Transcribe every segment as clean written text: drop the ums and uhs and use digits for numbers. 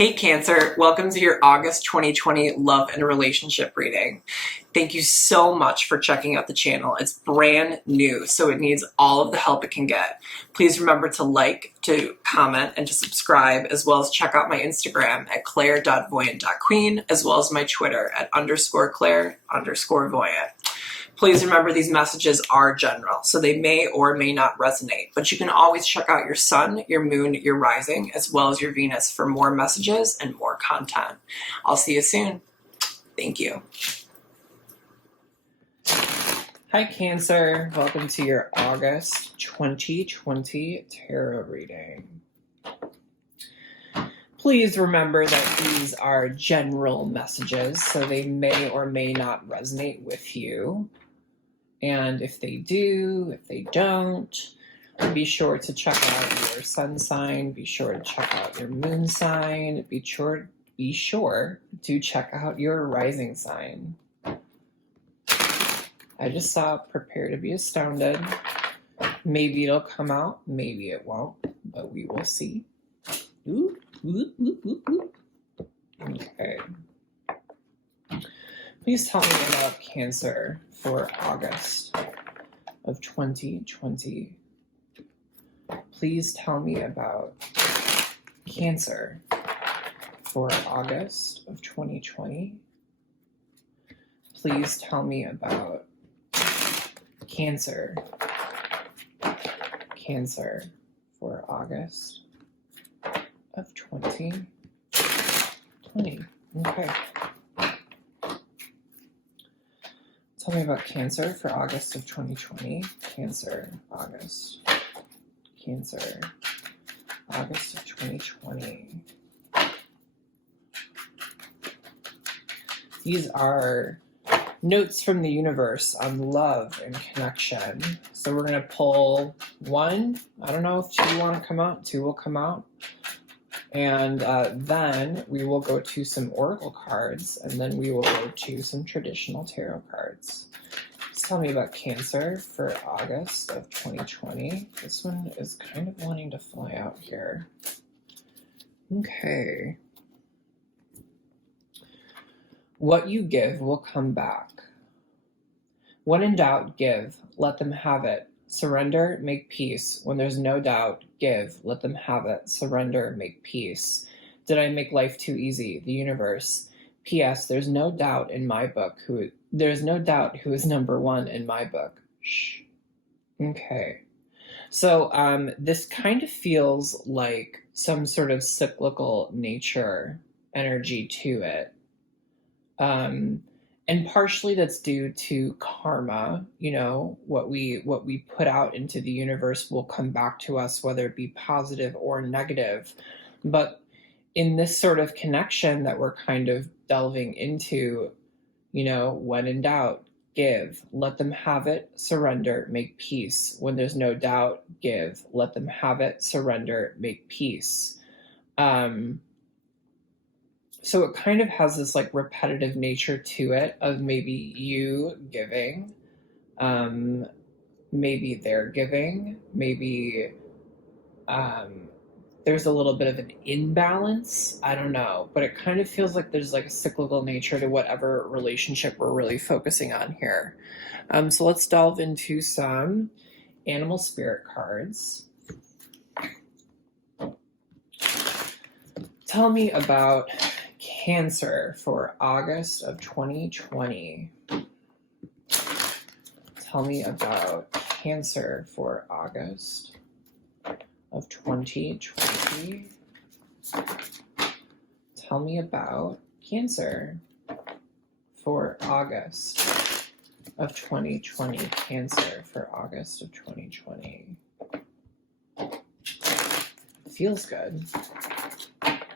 Hey Cancer, welcome to your August 2020 love and relationship reading. Thank you so much for checking out the channel. It's brand new, so it needs all of the help it can get. Please remember to like, to comment, and to subscribe, as well as check out my Instagram at claire.voyant.queen, as well as my Twitter at _Claire_voyant. Please remember these messages are general, so they may or may not resonate, but you can always check out your sun, your moon, your rising, as well as your Venus for more messages and more content. I'll see you soon. Thank you. Hi Cancer, welcome to your August 2020 tarot reading. Please remember that these are general messages, so they may or may not resonate with you. And if they do, if they don't, be sure to check out your sun sign, be sure to check out your moon sign, be sure to check out your rising sign. I just saw prepare to be astounded. Maybe it'll come out, maybe it won't, but we will see. Ooh, ooh, ooh, ooh, ooh. Okay. Please tell me about Cancer for August of 2020. Please tell me about Cancer for August of 2020. Please tell me about Cancer for August of 2020. Okay. Tell me about Cancer for August of 2020. Cancer, August of 2020. These are notes from the universe on love and connection. So we're going to pull one. I don't know if two want to come out. Two will come out. And then we will go to some oracle cards, and then we will go to some traditional tarot cards. Just tell me about Cancer for August of 2020. This one is kind of wanting to fly out here. Okay. What you give will come back. When in doubt, give. Let them have it. Surrender, make peace. When there's no doubt, give. Let them have it. Surrender, make peace. Did I make life too easy? The universe. P.S. There's no doubt in my book who is number one in my book. Shh. Okay. So this kind of feels like some sort of cyclical nature energy to it. And partially that's due to karma. You know, what we put out into the universe will come back to us, whether it be positive or negative. But in this sort of connection that we're kind of delving into, you know, when in doubt, give. Let them have it. Surrender, make peace. When there's no doubt, give. Let them have it. Surrender, make peace. So it kind of has this like repetitive nature to it of maybe you giving, maybe they're giving, maybe there's a little bit of an imbalance. I don't know, but it kind of feels like there's like a cyclical nature to whatever relationship we're really focusing on here. So let's delve into some animal spirit cards. Tell me about Cancer for August of 2020. Tell me about Cancer for August of 2020. Tell me about Cancer for August of 2020. Cancer for August of 2020. Feels good.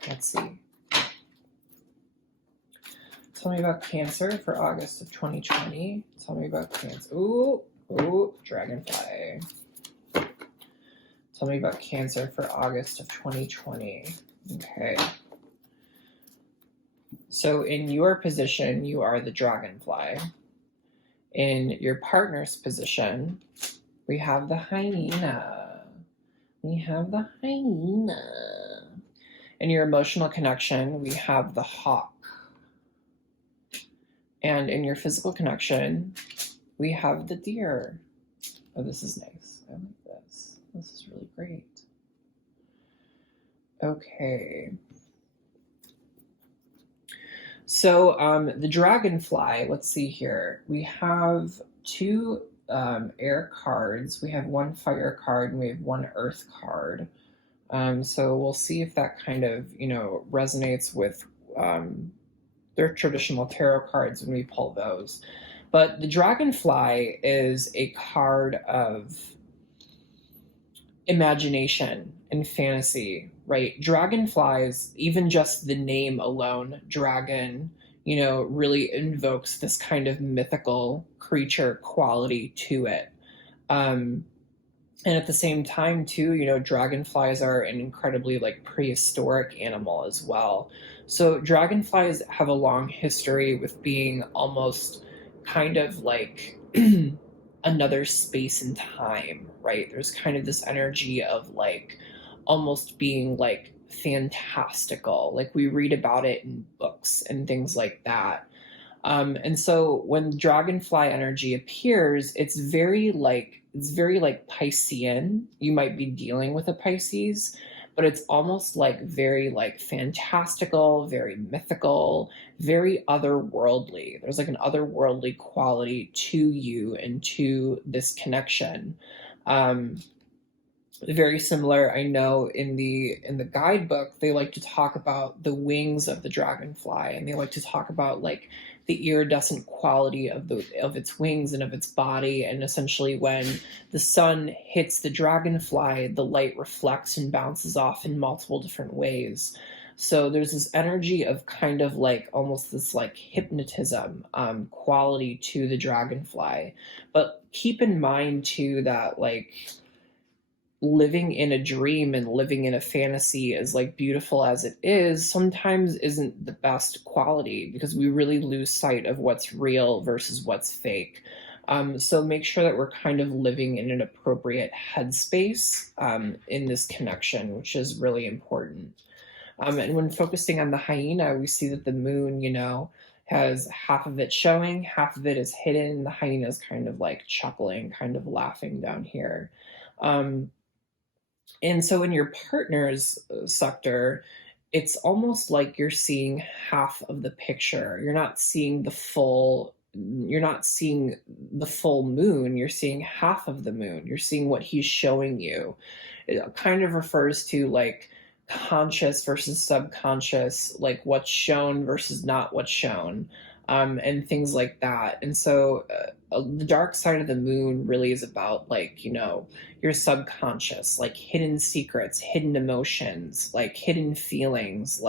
Let's see. Tell me about Cancer for August of 2020. Tell me about Cancer. Ooh, dragonfly. Tell me about Cancer for August of 2020. Okay. So in your position, you are the dragonfly. In your partner's position, we have the hyena. In your emotional connection, we have the hawk. And in your physical connection, we have the deer. Oh, this is nice. I like this. This is really great. Okay. So the dragonfly, let's see here. We have two air cards. We have one fire card and we have one earth card. So we'll see if that kind of, resonates with their traditional tarot cards when we pull those. But the dragonfly is a card of imagination and fantasy, right? Dragonflies, even just the name alone, dragon, really invokes this kind of mythical creature quality to it. And at the same time, too, dragonflies are an incredibly prehistoric animal as well. So dragonflies have a long history with being almost kind of like another space and time, right? There's kind of this energy of almost being fantastical. Like we read about it in books and things like that. And so when dragonfly energy appears, it's very Piscean. You might be dealing with a Pisces, but it's almost very fantastical, very mythical, very otherworldly. There's an otherworldly quality to you and to this connection. Very similar, I know in the guidebook they like to talk about the wings of the dragonfly, and they like to talk about the iridescent quality of its wings and of its body, and essentially when the sun hits the dragonfly, the light reflects and bounces off in multiple different ways. So there's this energy of kind of almost this hypnotism quality to the dragonfly. But keep in mind too that living in a dream and living in a fantasy, as beautiful as it is, sometimes isn't the best quality because we really lose sight of what's real versus what's fake. So make sure that we're kind of living in an appropriate headspace in this connection, which is really important. And when focusing on the hyena, we see that the moon, has half of it showing, half of it is hidden. The hyena is kind of chuckling, kind of laughing down here. And so in your partner's sector, it's almost like you're seeing half of the picture. You're not seeing the full moon, you're seeing half of the moon. You're seeing what he's showing you. It kind of refers to conscious versus subconscious, what's shown versus not what's shown, and things like that. And so the dark side of the moon really is about your subconscious, hidden secrets, hidden emotions, hidden feelings,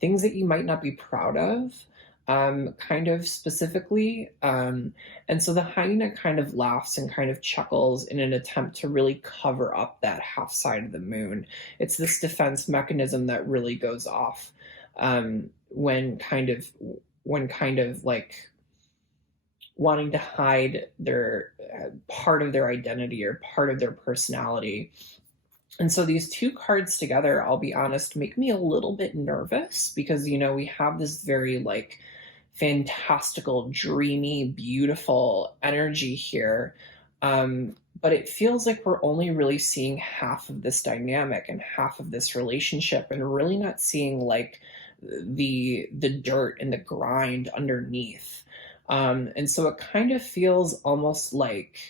things that you might not be proud of, kind of specifically. And so the hyena kind of laughs and kind of chuckles in an attempt to really cover up that half side of the moon. It's this defense mechanism that really goes off when kind of wanting to hide their part of their identity or part of their personality. And so these two cards together, I'll be honest, make me a little bit nervous because, we have this very fantastical, dreamy, beautiful energy here. But it feels like we're only really seeing half of this dynamic and half of this relationship, and really not seeing the dirt and the grind underneath. And so it kind of feels almost like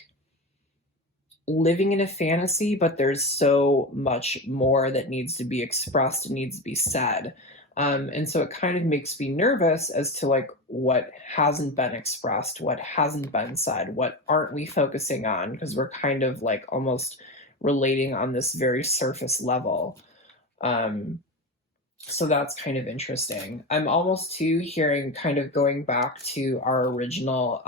living in a fantasy, but there's so much more that needs to be expressed and needs to be said. And so it kind of makes me nervous as to what hasn't been expressed, what hasn't been said, what aren't we focusing on, because we're kind of almost relating on this very surface level. So that's kind of interesting. I'm almost too hearing, kind of going back to our original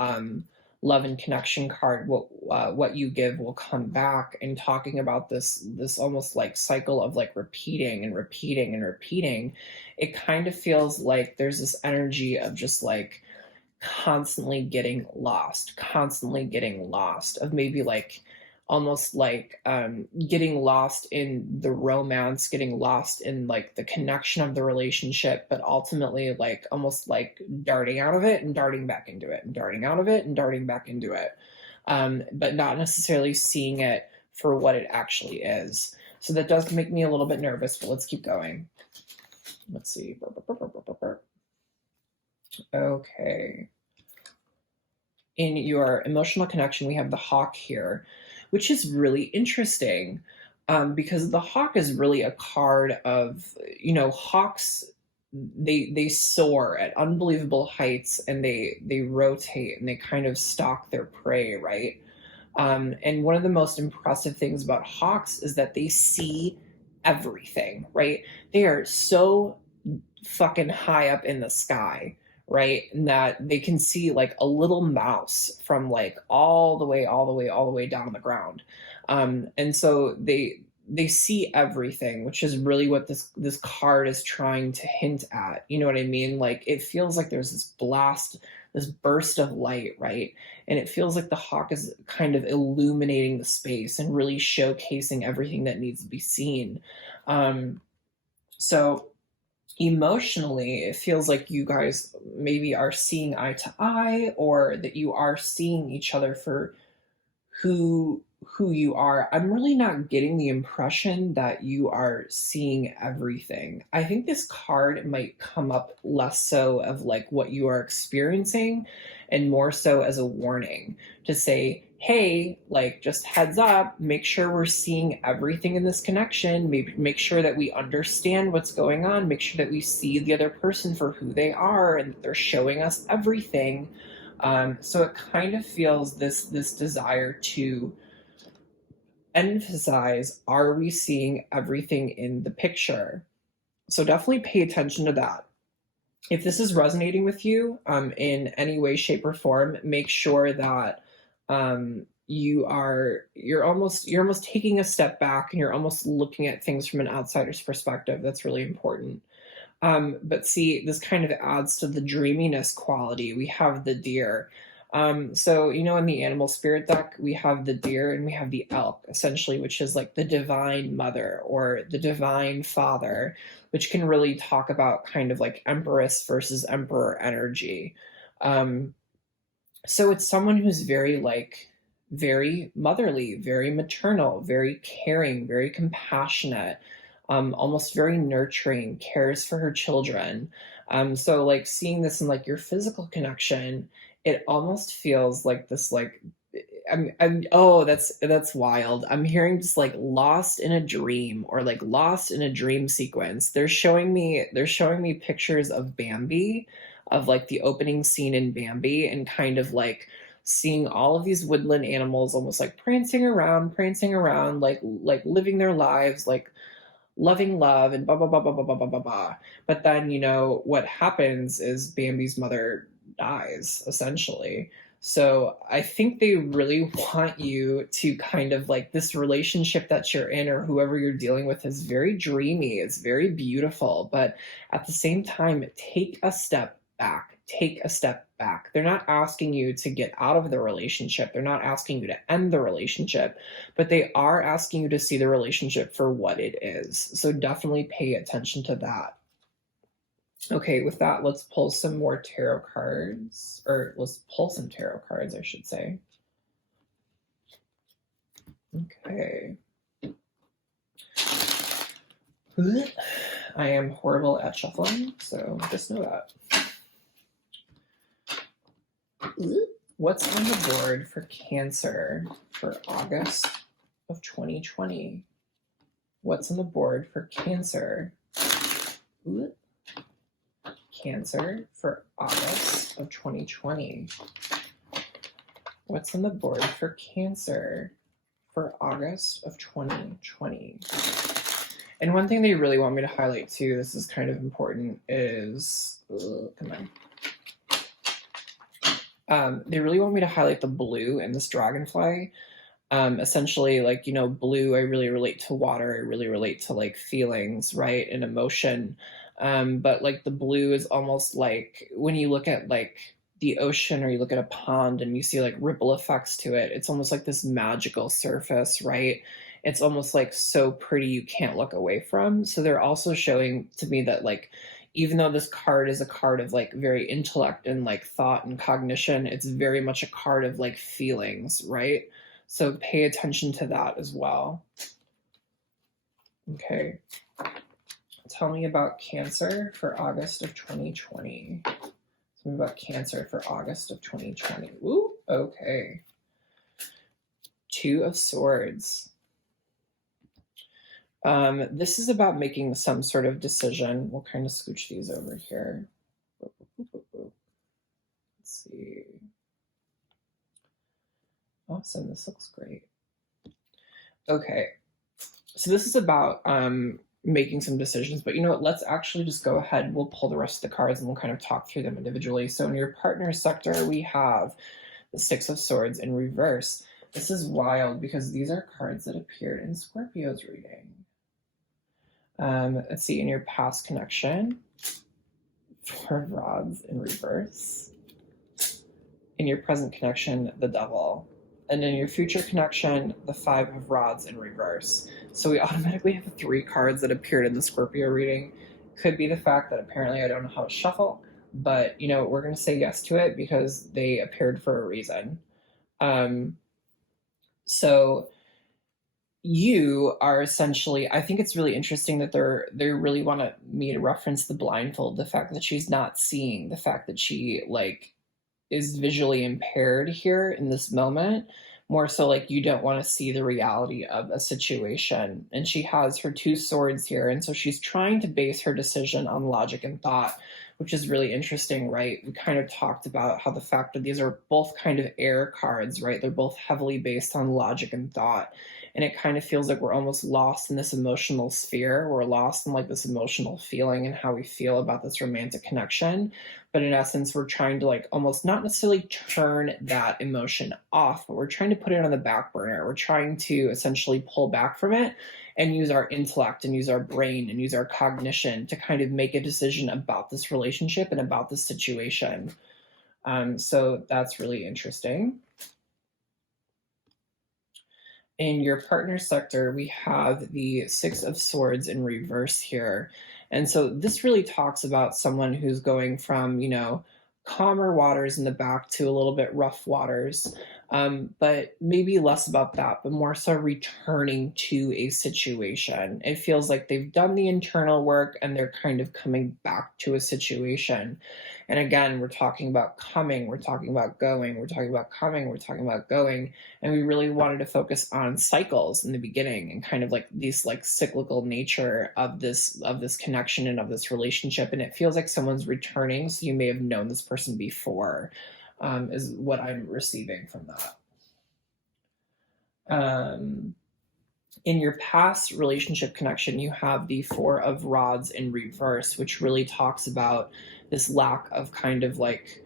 love and connection card, what you give will come back, and talking about this almost cycle of repeating and repeating and repeating. It kind of feels like there's this energy of just constantly getting lost, of maybe almost like getting lost in the romance, getting lost in like the connection of the relationship, but ultimately like almost like darting out of it and darting back into it and darting out of it and darting back into it, but not necessarily seeing it for what it actually is. So that does make me a little bit nervous, but let's keep going. Let's see. Okay. In your emotional connection, we have the hawk here, which is really interesting, because the hawk is really a card of, hawks, they soar at unbelievable heights, and they rotate and they kind of stalk their prey, right? And one of the most impressive things about hawks is that they see everything, right? They are so fucking high up in the sky, right? And that they can see like a little mouse from like all the way down on the ground. And so they see everything, which is really what this card is trying to hint at. You know what I mean? Like it feels like there's this burst of light, right? And it feels like the hawk is kind of illuminating the space and really showcasing everything that needs to be seen. So emotionally, it feels like you guys maybe are seeing eye to eye, or that you are seeing each other for who you are. I'm really not getting the impression that you are seeing everything. I think this card might come up less so of like what you are experiencing and more so as a warning to say, hey, like just heads up, make sure we're seeing everything in this connection. Maybe make sure that we understand what's going on, make sure that we see the other person for who they are and that they're showing us everything. So it kind of feels this desire to emphasize, are we seeing everything in the picture? So definitely pay attention to that. If this is resonating with you in any way, shape, or form, make sure that you're almost taking a step back and you're almost looking at things from an outsider's perspective. That's really important. But see, this kind of adds to the dreaminess quality. We have the deer. So, in the animal spirit deck, we have the deer and we have the elk, essentially, which is like the divine mother or the divine father, which can really talk about kind of like empress versus emperor energy. So it's someone who's very motherly, very maternal, very caring, very compassionate, almost very nurturing, cares for her children. So like seeing this in like your physical connection, it almost feels like this like oh, that's wild. I'm hearing just like lost in a dream or like lost in a dream sequence. They're showing me pictures of Bambi, of like the opening scene in Bambi, and kind of like seeing all of these woodland animals almost like prancing around, like living their lives, like loving love and blah blah blah blah blah blah blah blah blah. But then what happens is Bambi's mother dies essentially. So I think they really want you to kind of like this relationship that you're in or whoever you're dealing with is very dreamy, it's very beautiful, but at the same time, take a step back. Take a step back. They're not asking you to get out of the relationship. They're not asking you to end the relationship, but they are asking you to see the relationship for what it is. So definitely pay attention to that. Okay, with that, let's pull some more tarot cards, or let's pull some tarot cards, I should say. Okay. I am horrible at shuffling, so just know that. What's on the board for Cancer for August of 2020? What's on the board for Cancer? Cancer for August of 2020. What's on the board for Cancer for August of 2020? And one thing they really want me to highlight too, this is kind of important, is, come on. They really want me to highlight the blue and this dragonfly. Essentially, like, blue, I really relate to water. I really relate to like feelings, right? And emotion. But like the blue is almost like when you look at like the ocean, or you look at a pond and you see like ripple effects to it. It's almost like this magical surface, right? It's almost like so pretty you can't look away from. So they're also showing to me that like even though this card is a card of like very intellect and like thought and cognition, it's very much a card of like feelings, right? So pay attention to that as well. Okay. Tell me about Cancer for August of 2020. Tell me about Cancer for August of 2020. Ooh, okay. Two of Swords. This is about making some sort of decision. We'll kind of scooch these over here. Let's see. Awesome, this looks great. Okay, so this is about making some decisions, but you know what, let's actually just go ahead. We'll pull the rest of the cards and we'll kind of talk through them individually. So in your partner sector, we have the Six of Swords in reverse. This is wild because these are cards that appeared in Scorpio's reading. Let's see, in your past connection, Four of Rods in reverse. In your present connection, the Devil. And in your future connection, the Five of Rods in reverse. So we automatically have 3 cards that appeared in the Scorpio reading. Could be the fact that apparently I don't know how to shuffle, but you know, we're going to say yes to it because they appeared for a reason. So you are essentially, I think it's really interesting that they really want me to reference the blindfold, the fact that she's not seeing, the fact that she like is visually impaired here in this moment, more so like you don't want to see the reality of a situation. And she has her 2 swords here, and so she's trying to base her decision on logic and thought, which is really interesting, right? We kind of talked about how the fact that these are both kind of air cards, right? They're both heavily based on logic and thought. And it kind of feels like we're almost lost in this emotional sphere. We're lost in like this emotional feeling and how we feel about this romantic connection. But in essence, we're trying to like almost not necessarily turn that emotion off, but we're trying to put it on the back burner. We're trying to essentially pull back from it and use our intellect and use our brain and use our cognition to kind of make a decision about this relationship and about this situation. So that's really interesting. In your partner sector, we have the Six of Swords in reverse here. And so this really talks about someone who's going from, you know, calmer waters in the back to a little bit rough waters. But maybe less about that, but more so returning to a situation. It feels like they've done the internal work and they're kind of coming back to a situation. And again, we're talking about coming, we're talking about going, we're talking about coming, we're talking about going. And we really wanted to focus on cycles in the beginning and kind of like these like cyclical nature of this connection and of this relationship. And it feels like someone's returning, so you may have known this person before, is what I'm receiving from that. In your past relationship connection, you have the Four of Rods in reverse, which really talks about this lack of kind of like,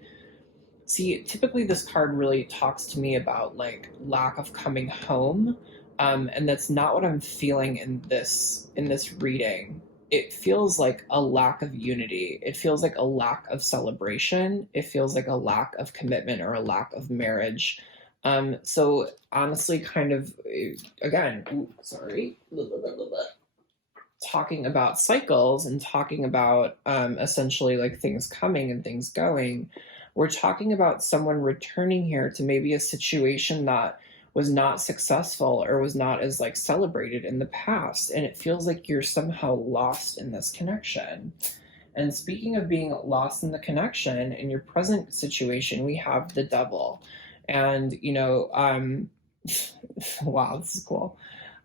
see, typically this card really talks to me about like lack of coming home. And that's not what I'm feeling in this reading. It feels like a lack of unity. It feels like a lack of celebration. It feels like a lack of commitment or a lack of marriage. So honestly, kind of, again, talking about cycles and talking about essentially like things coming and things going, we're talking about someone returning here to maybe a situation that was not successful or was not as like celebrated in the past, and it feels like you're somehow lost in this connection. And speaking of being lost in the connection, in your present situation, we have the Devil. And you know, wow, this is cool.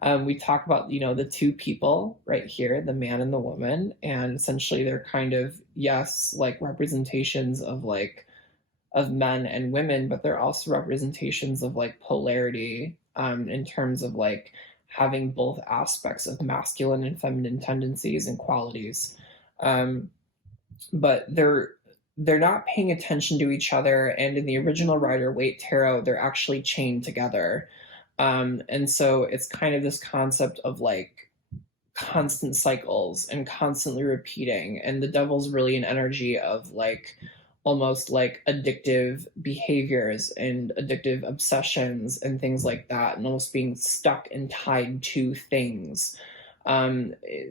We talk about, you know, the 2 people right here, the man and the woman, and essentially they're kind of, yes, like representations of like of men and women, but they're also representations of like polarity, in terms of like having both aspects of masculine and feminine tendencies and qualities. But they're not paying attention to each other, and in the original Rider-Waite tarot, they're actually chained together. And so it's kind of this concept of like constant cycles and constantly repeating. And the Devil's really an energy of like almost like addictive behaviors and addictive obsessions and things like that, and almost being stuck and tied to things.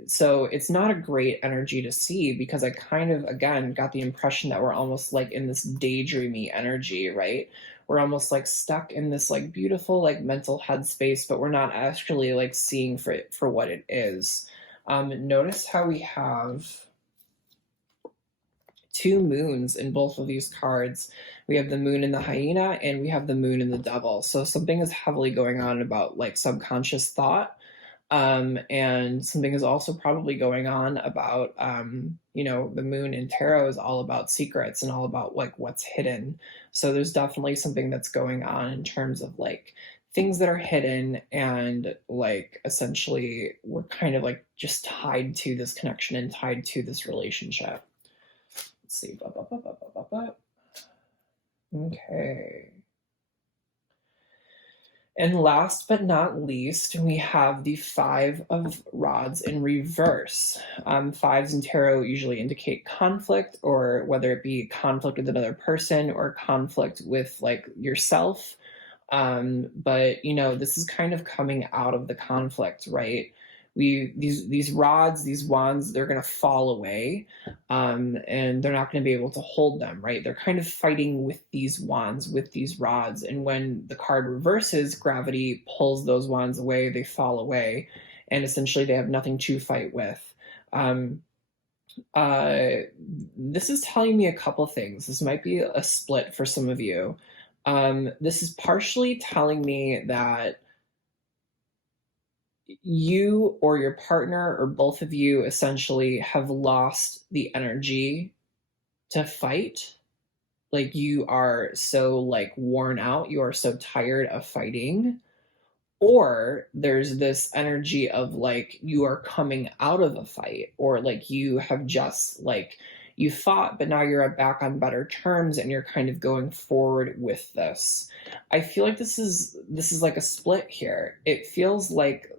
So it's not a great energy to see, because I kind of, again, got the impression that we're almost like in this daydreamy energy, right? We're almost like stuck in this like beautiful like mental headspace, but we're not actually like seeing for it for what it is. Notice how we have two moons in both of these cards. We have the moon in the hyena and we have the moon in the devil. So something is heavily going on about like subconscious thought. And something is also probably going on about, the moon in tarot is all about secrets and all about like what's hidden. So there's definitely something that's going on in terms of like things that are hidden, and like essentially we're kind of like just tied to this connection and tied to this relationship. Let's see. Okay. And last but not least, we have the Five of Rods in reverse. Fives in tarot usually indicate conflict, or whether it be conflict with another person or conflict with like yourself. But this is kind of coming out of the conflict, right? These rods, these wands, they're going to fall away, and they're not going to be able to hold them, right? They're kind of fighting with these wands, with these rods, and when the card reverses, gravity pulls those wands away, they fall away, and essentially they have nothing to fight with. This is telling me a couple things. This might be a split for some of you. This is partially telling me that you or your partner or both of you essentially have lost the energy to fight. Like you are so like worn out, you are so tired of fighting. Or there's this energy of like you are coming out of a fight, or like you have just like you fought, but now you're back on better terms and you're kind of going forward with this. I feel like this is like a split here. It feels like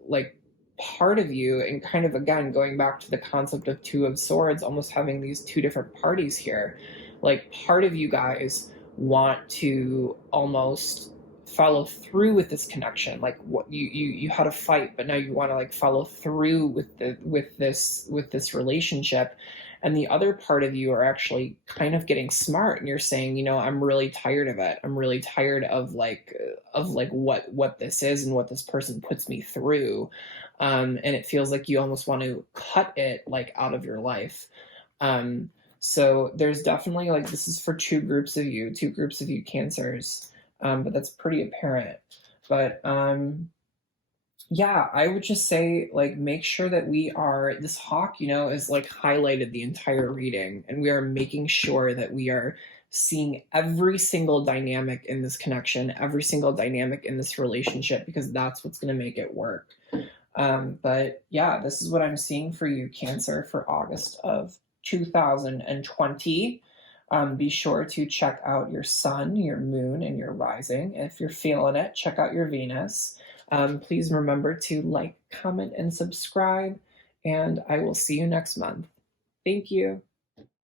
part of you, and kind of again going back to the concept of Two of Swords, almost having these two different parties here. Like part of you guys want to almost follow through with this connection, like what you had a fight, but now you want to like follow through with this relationship. And the other part of you are actually kind of getting smart, and you're saying, I'm really tired of it. I'm really tired of what this is and what this person puts me through. And it feels like you almost want to cut it like out of your life. So there's definitely like, this is for two groups of you Cancers. But that's pretty apparent. But yeah, I would just say like make sure that this hawk, is like highlighted the entire reading, and we are making sure that we are seeing every single dynamic in this connection, every single dynamic in this relationship, because that's what's going to make it work. But yeah, this is what I'm seeing for you, Cancer, for August of 2020. Be sure to check out your sun, your moon, and your rising. If you're feeling it, check out your Venus. Please remember to like, comment, and subscribe, and I will see you next month. Thank you.